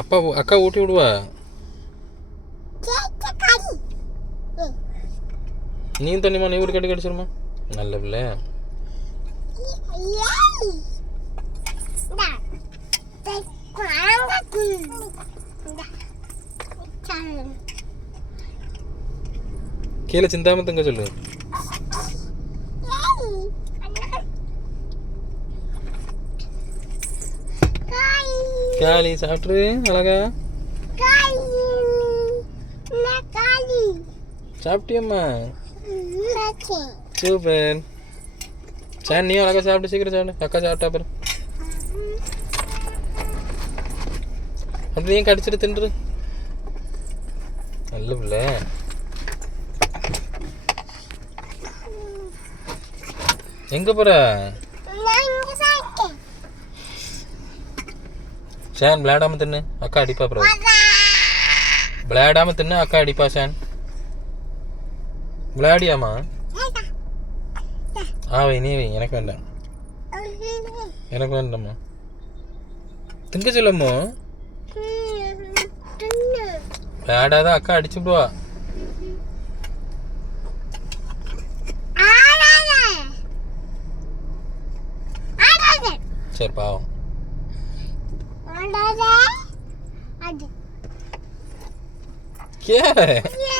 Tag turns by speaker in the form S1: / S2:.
S1: அப்பா அக்கா ஊட்டி விடுவா? நீ தண்ணிமா நீ ஒரு கட்டி கடிச்சிருமா நல்ல பிள்ளை. கீழே சிந்தாம தங்க சொல்லு. காளி சாப்பிட்ரு அழகா. சாப்பிட்டியம்மா? சூப்பர். சார் நீயும் அழகா சாப்பிட்டு சீக்கிரம் சாப்பிடு. அக்கா சாப்பிட்டா அப்புறம். அப்படி நீயும் கடிச்சிட்டு தின்று? நல்ல பிள்ளை. எங்கே
S2: போகிற
S1: ஷான் விளையாடாம தின்னு. அக்கா அடிப்பா அப்புறம் விளையாடாம தின்னு அக்கா அடிப்பா ஷான். விளையாடியாமா ஆ வை நீ வை. எனக்கு வேண்டாம். எனக்கு வேண்டாம்மா. திங்க சொல்லம்மோ. விளையாடாத அக்கா அடிச்சு விடுவா. சரி பாவம். Olha,
S2: olha. Que? Que?